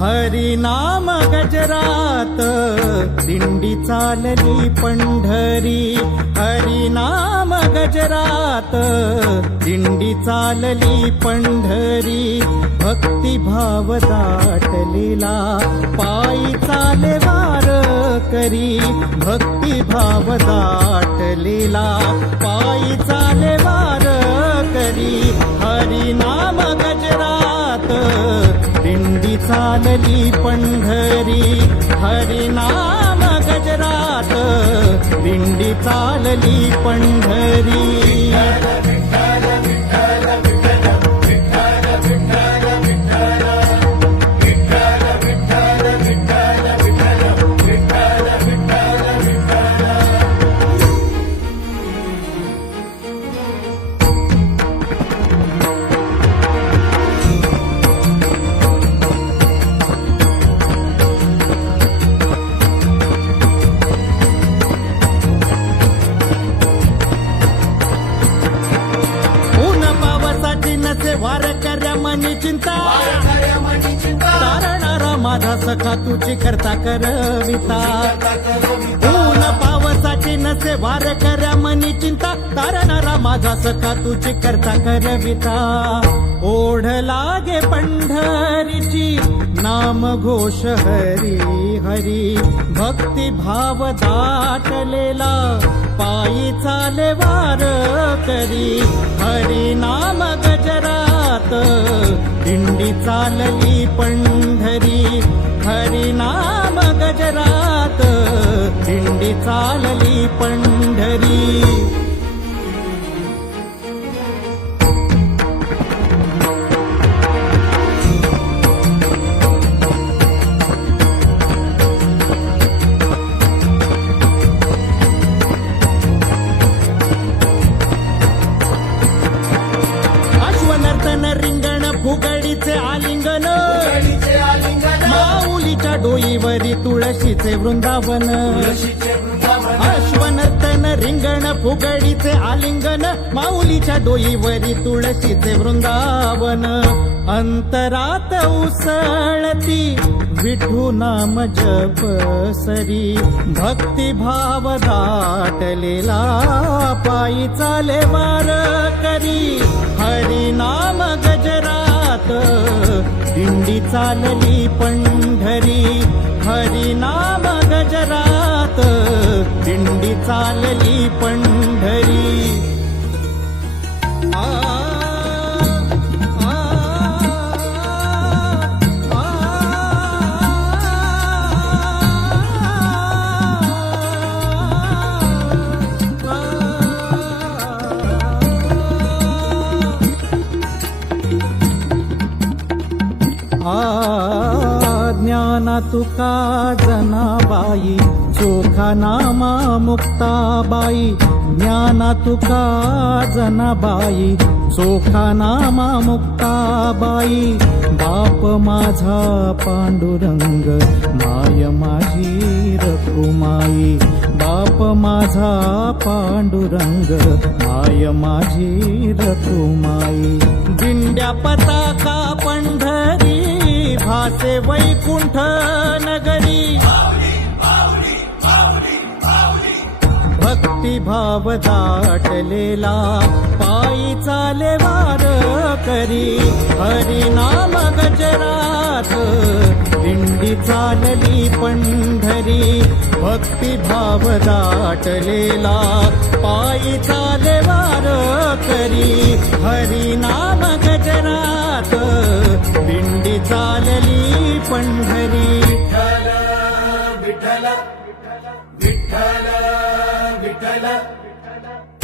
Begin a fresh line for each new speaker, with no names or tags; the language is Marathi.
हरिनाम गजरात दिंडी चालली पंढरी. हरिनाम गजरात दिंडी चालली पंढरी. भक्तिभाव दाटलेला पायी चाले वार करी भक्तिभाव दाटलेला पायी चाले वार करी हरिनाम चालली पंढरी. हरिनाम गजरात. दिंडी चालली पंढरी. चिंता. तारणारा माझा सखा तुझी करता करविता ऊन पावसाची नसे वार कर्या मनी चिंता. तारणारा माझा सखा तुझी करता करविता ओढ लागे पंढरीची नाम घोष हरी हरी. भक्ती भाव दाटलेला पायी चाले वार करी. हरी नाम दिंडी चालली पंढरी. हरिनाम गजरात. दिंडी चालली पंढरी. डोईवरी तुळशीचे वृंदावन अश्वनर्तन रिंगण फुगडीचे आलिंगन माऊलीच्या डोईवरी तुळशीचे वृंदावन. अंतरात उसळती विठू नाम जप सरी. भक्तिभाव दाटलेला पायी चाले वार करी. हरिनाम गजरात दिंडी चालली पंढरी. हरिनाम गजरात दिंडी चालली पंढरी आ, ना तुका जनाबाई चोखा नामा मुक्ताबाई ज्ञाना तुका जनाबाई चोखा नामा मुक्ताबाई. बाप माझा पांडुरंग माय माझी रखुमाई. बाप माझा पांडुरंग माय माझी रखुमाई. दिंड्या पताक असे वैकुंठ नगरी. भक्तिभाव दाटलेला पायी चाले वार करी. हरिनाम गजरात दिंडी चालली पंढरी. भक्तिभाव दाटलेला पायी चाले वार करी. हरिनाम गजरात Nana.